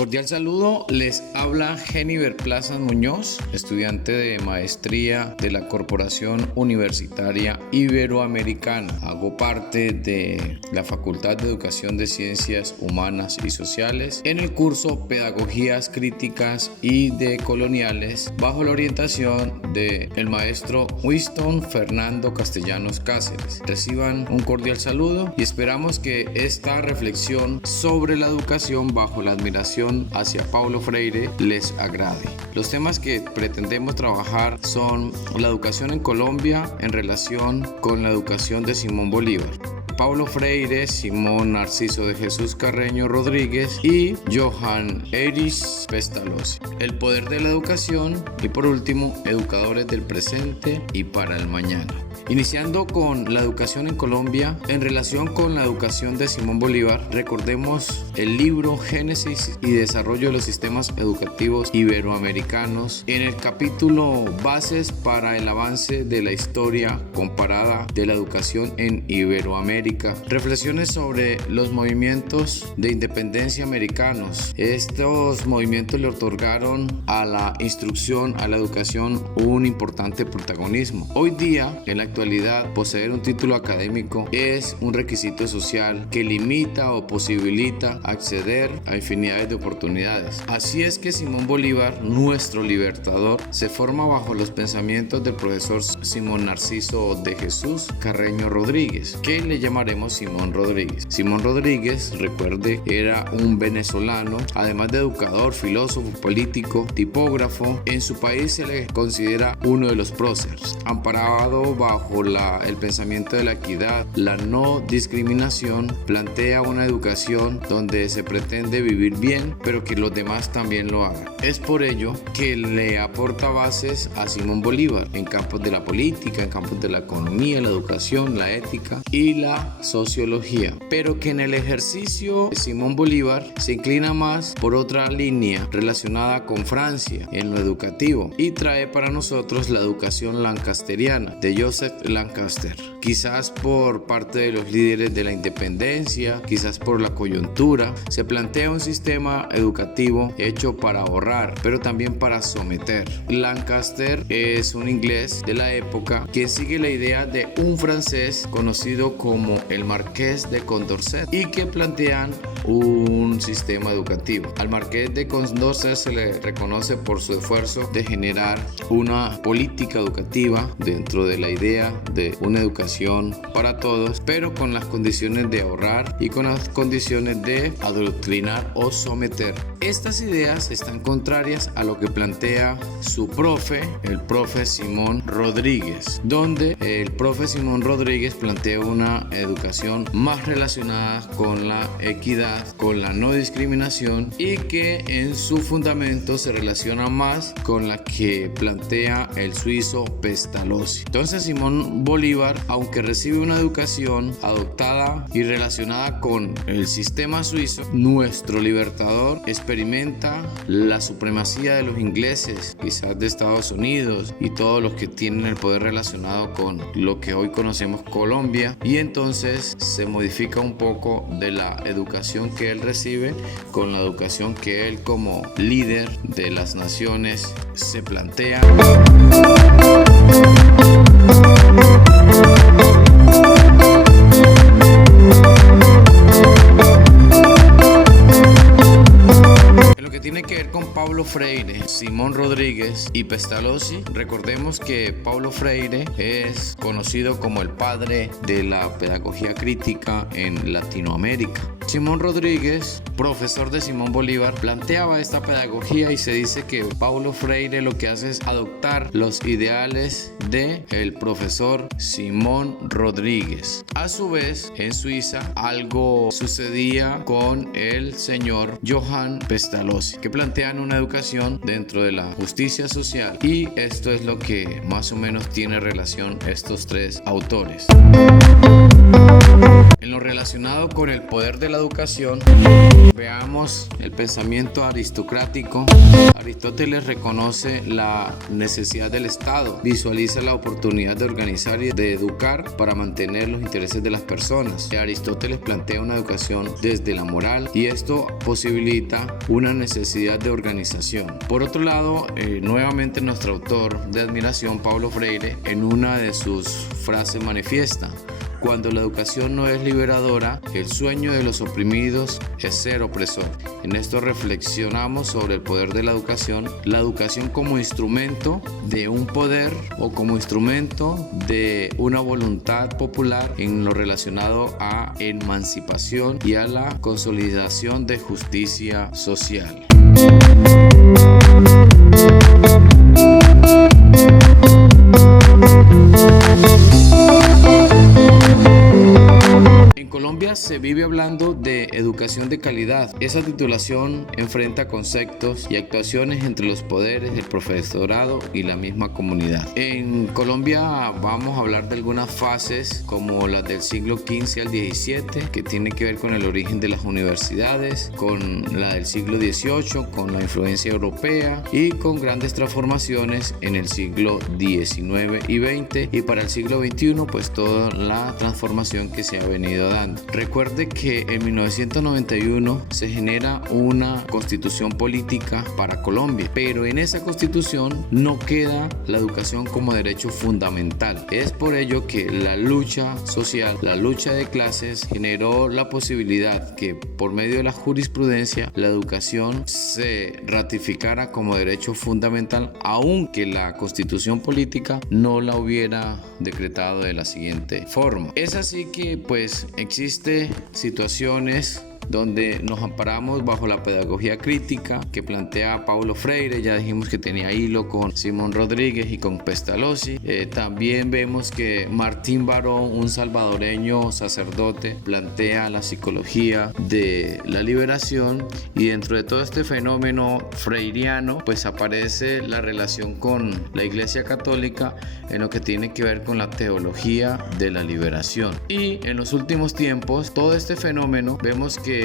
Cordial saludo, les habla Jeniver Plaza Muñoz, estudiante de maestría de la Corporación Universitaria Iberoamericana. Hago parte de la Facultad de Educación de Ciencias Humanas y Sociales en el curso Pedagogías Críticas y Decoloniales bajo la orientación del maestro Winston Fernando Castellanos Cáceres. Reciban un cordial saludo y esperamos que esta reflexión sobre la educación bajo la admiración hacia Paulo Freire les agrade. Los temas que pretendemos trabajar son la educación en Colombia en relación con la educación de Simón Bolívar, Paulo Freire, Simón Narciso de Jesús Carreño Rodríguez y Johann Erich Pestalozzi. El poder de la educación y por último, educadores del presente y para el mañana. Iniciando con la educación en Colombia, en relación con la educación de Simón Bolívar, recordemos el libro Génesis y Desarrollo de los Sistemas Educativos Iberoamericanos en el capítulo Bases para el avance de la historia comparada de la educación en Iberoamérica. Reflexiones sobre los movimientos de independencia americanos. Estos movimientos le otorgaron a la instrucción, a la educación, un importante protagonismo. Hoy día, en la actualidad, poseer un título académico es un requisito social que limita o posibilita acceder a infinidades de oportunidades. Así es que Simón Bolívar, nuestro libertador, se forma bajo los pensamientos del profesor Simón Narciso de Jesús Carreño Rodríguez, que le llamaremos Simón Rodríguez. Simón Rodríguez, recuerde, era un venezolano, además de educador, filósofo, político, tipógrafo. En su país se le considera uno de los próceres, amparado bajo el pensamiento de la equidad, la no discriminación, plantea una educación donde se pretende vivir bien, pero que los demás también lo hagan. Es por ello que le aporta bases a Simón Bolívar en campos de la política, en campos de la economía, la educación, la ética y la sociología, pero que en el ejercicio Simón Bolívar se inclina más por otra línea relacionada con Francia en lo educativo y trae para nosotros la educación lancasteriana de Joseph Lancaster, quizás por parte de los líderes de la independencia, quizás por la coyuntura. Se plantea un sistema educativo hecho para ahorrar, pero también para someter. Lancaster es un inglés de la época que sigue la idea de un francés conocido como el Marqués de Condorcet y que plantean un sistema educativo. Al Marqués de Condorcet se le reconoce por su esfuerzo de generar una política educativa dentro de la idea de una educación para todos, pero con las condiciones de ahorrar y con las condiciones de adoctrinar o someter. Estas ideas están contrarias a lo que plantea su profe, el profe Simón Rodríguez, donde el profe Simón Rodríguez plantea una educación más relacionada con la equidad, con la no discriminación y que en su fundamento se relaciona más con la que plantea el suizo Pestalozzi. Entonces Simón Bolívar, aunque recibe una educación adoptada y relacionada con el sistema suizo, nuestro libertador experimenta la supremacía de los ingleses, quizás de Estados Unidos y todos los que tienen el poder relacionado con lo que hoy conocemos Colombia, y entonces se modifica un poco de la educación que él recibe con la educación que él como líder de las naciones se plantea. Tiene que ver con Paulo Freire, Simón Rodríguez y Pestalozzi. Recordemos que Paulo Freire es conocido como el padre de la pedagogía crítica en Latinoamérica. Simón Rodríguez, profesor de Simón Bolívar, planteaba esta pedagogía y se dice que Paulo Freire lo que hace es adoptar los ideales del profesor Simón Rodríguez. A su vez, en Suiza, algo sucedía con el señor Johann Pestalozzi, que plantean una educación dentro de la justicia social, y esto es lo que más o menos tiene relación estos tres autores. En lo relacionado con el poder de la educación, veamos el pensamiento aristocrático. Aristóteles reconoce la necesidad del Estado, visualiza la oportunidad de organizar y de educar para mantener los intereses de las personas. Aristóteles plantea una educación desde la moral y esto posibilita una necesidad de organización. Por otro lado, nuevamente nuestro autor de admiración, Paulo Freire, en una de sus frases manifiesta: cuando la educación no es liberadora, el sueño de los oprimidos es ser opresor. En esto reflexionamos sobre el poder de la educación como instrumento de un poder o como instrumento de una voluntad popular en lo relacionado a emancipación y a la consolidación de justicia social. Se vive hablando de educación de calidad. Esa titulación enfrenta conceptos y actuaciones entre los poderes, el profesorado y la misma comunidad. En Colombia vamos a hablar de algunas fases como las del siglo XV al XVII, que tiene que ver con el origen de las universidades, con la del siglo XVIII, con la influencia europea y con grandes transformaciones en el siglo XIX y XX, y para el siglo XXI pues toda la transformación que se ha venido dando. Recuerde que en 1991 se genera una constitución política para Colombia, pero en esa constitución no queda la educación como derecho fundamental. Es por ello que la lucha social, la lucha de clases generó la posibilidad que por medio de la jurisprudencia la educación se ratificara como derecho fundamental, aunque la constitución política no la hubiera decretado de la siguiente forma. Es así que pues existe situaciones donde nos amparamos bajo la pedagogía crítica que plantea Paulo Freire. Ya dijimos que tenía hilo con Simón Rodríguez y con Pestalozzi. También vemos que Martín Barón, un salvadoreño sacerdote, plantea la psicología de la liberación, y dentro de todo este fenómeno freiriano pues aparece la relación con la Iglesia Católica en lo que tiene que ver con la teología de la liberación. Y en los últimos tiempos todo este fenómeno vemos que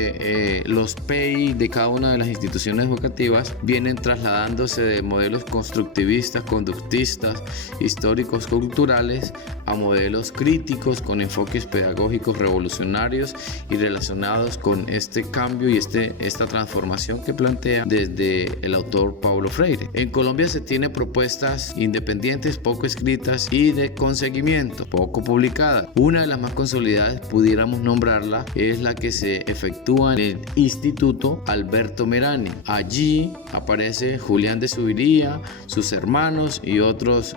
los PEI de cada una de las instituciones educativas vienen trasladándose de modelos constructivistas, conductistas, históricos, culturales, a modelos críticos con enfoques pedagógicos revolucionarios y relacionados con este cambio y esta transformación que plantea desde el autor Paulo Freire. En Colombia se tiene propuestas independientes, poco escritas y de conseguimiento, poco publicadas. Una de las más consolidadas, pudiéramos nombrarla, es la que se efectúa en el Instituto Alberto Merani. Allí aparece Julián de Subiría, sus hermanos y otros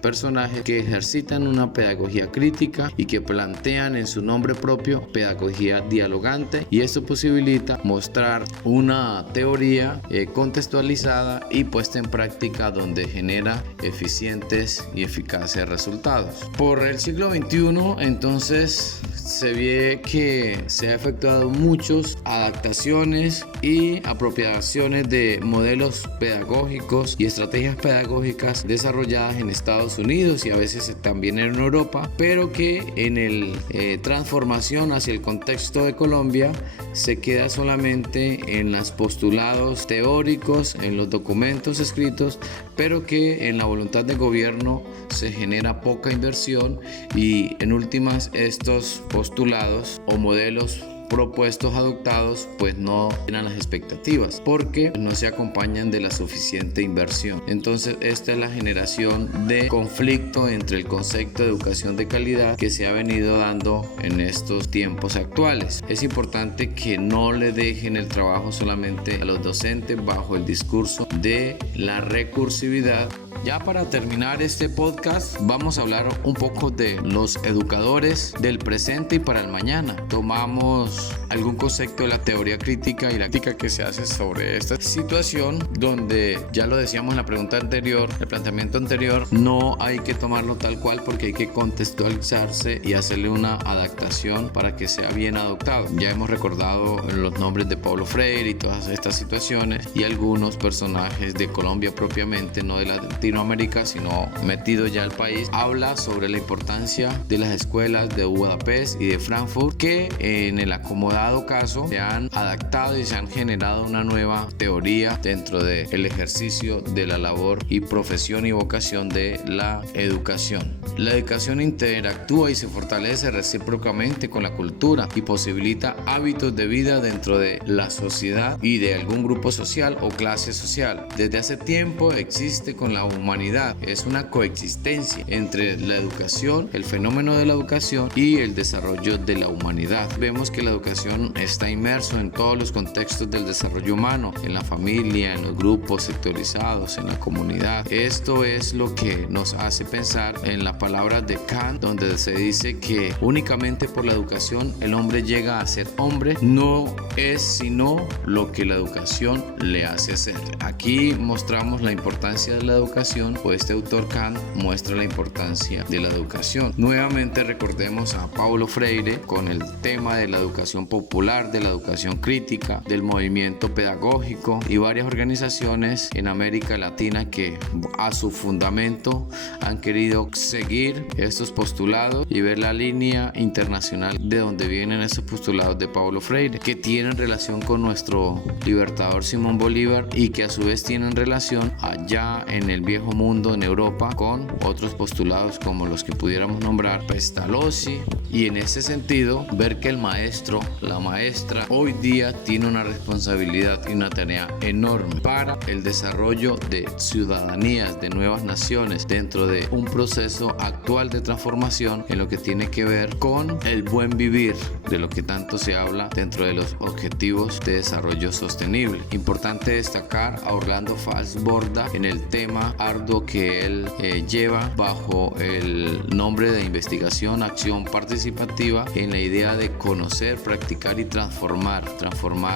personajes que ejercitan una pedagogía crítica y que plantean en su nombre propio pedagogía dialogante, y esto posibilita mostrar una teoría contextualizada y puesta en práctica donde genera eficientes y eficaces resultados. Por el siglo XXI entonces se ve que se ha efectuado muchas adaptaciones y apropiaciones de modelos pedagógicos y estrategias pedagógicas desarrolladas en Estados Unidos y a veces también en Europa, pero que en el transformación hacia el contexto de Colombia se queda solamente en los postulados teóricos, en los documentos escritos, pero que en la voluntad de gobierno se genera poca inversión, y en últimas estos postulados o modelos propuestos, adoptados, pues no llenan las expectativas porque no se acompañan de la suficiente inversión. Entonces esta es la generación de conflicto entre el concepto de educación de calidad que se ha venido dando en estos tiempos actuales. Es importante que no le dejen el trabajo solamente a los docentes bajo el discurso de la recursividad. Ya para terminar este podcast vamos a hablar un poco de los educadores del presente y para el mañana. Tomamos algún concepto de la teoría crítica y la crítica que se hace sobre esta situación, donde ya lo decíamos en la pregunta anterior, el planteamiento anterior, no hay que tomarlo tal cual porque hay que contextualizarse y hacerle una adaptación para que sea bien adoptado. Ya hemos recordado los nombres de Paulo Freire y todas estas situaciones y algunos personajes de Colombia propiamente, no de la Latinoamérica, sino metido ya al país, habla sobre la importancia de las escuelas de Budapest y de Frankfurt, que en el acomodado caso se han adaptado y se han generado una nueva teoría dentro del ejercicio de la labor y profesión y vocación de la educación. La educación interactúa y se fortalece recíprocamente con la cultura y posibilita hábitos de vida dentro de la sociedad y de algún grupo social o clase social. Desde hace tiempo existe con la humanidad, es una coexistencia entre la educación, el fenómeno de la educación y el desarrollo de la humanidad. Vemos que la educación está inmerso en todos los contextos del desarrollo humano, en la familia, en los grupos sectorizados, en la comunidad. Esto es lo que nos hace pensar en la palabra de Kant, donde se dice que únicamente por la educación el hombre llega a ser hombre, no es sino lo que la educación le hace ser. Aquí mostramos la importancia de la educación, pues este autor Kant muestra la importancia de la educación. Nuevamente recordemos a Paulo Freire con el tema de la educación popular, de la educación crítica, del movimiento pedagógico y varias organizaciones en América Latina que a su fundamento han querido seguir estos postulados y ver la línea internacional de donde vienen estos postulados de Paulo Freire, que tienen relación con nuestro libertador Simón Bolívar y que a su vez tienen relación allá en el viejo mundo, en Europa, con otros postulados como los que pudiéramos nombrar Pestalozzi. Y en ese sentido, ver que el maestro, la maestra, hoy día tiene una responsabilidad y una tarea enorme para el desarrollo de ciudadanías, de nuevas naciones, dentro de un proceso actual de transformación en lo que tiene que ver con el buen vivir, de lo que tanto se habla dentro de los objetivos de desarrollo sostenible. Importante destacar a Orlando Falsborda en el tema arduo que él lleva bajo el nombre de investigación, acción participativa, en la idea de conocer, practicar y transformar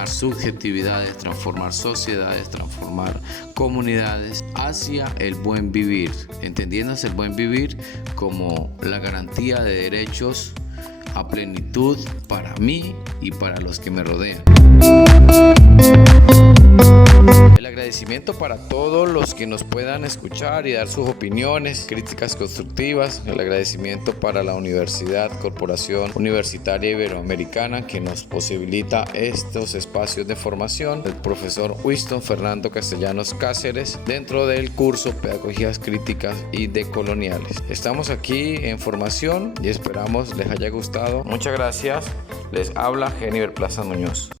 subjetividades, transformar sociedades, transformar comunidades hacia el buen vivir, entendiéndose el buen vivir como la garantía de derechos a plenitud para mí y para los que me rodean. El agradecimiento para todos los que nos puedan escuchar y dar sus opiniones, críticas constructivas. El agradecimiento para la Universidad Corporación Universitaria Iberoamericana, que nos posibilita estos espacios de formación. El profesor Winston Fernando Castellanos Cáceres, dentro del curso Pedagogías Críticas y Decoloniales. Estamos aquí en formación y esperamos les haya gustado. Muchas gracias. Les habla Geniver Plaza Muñoz.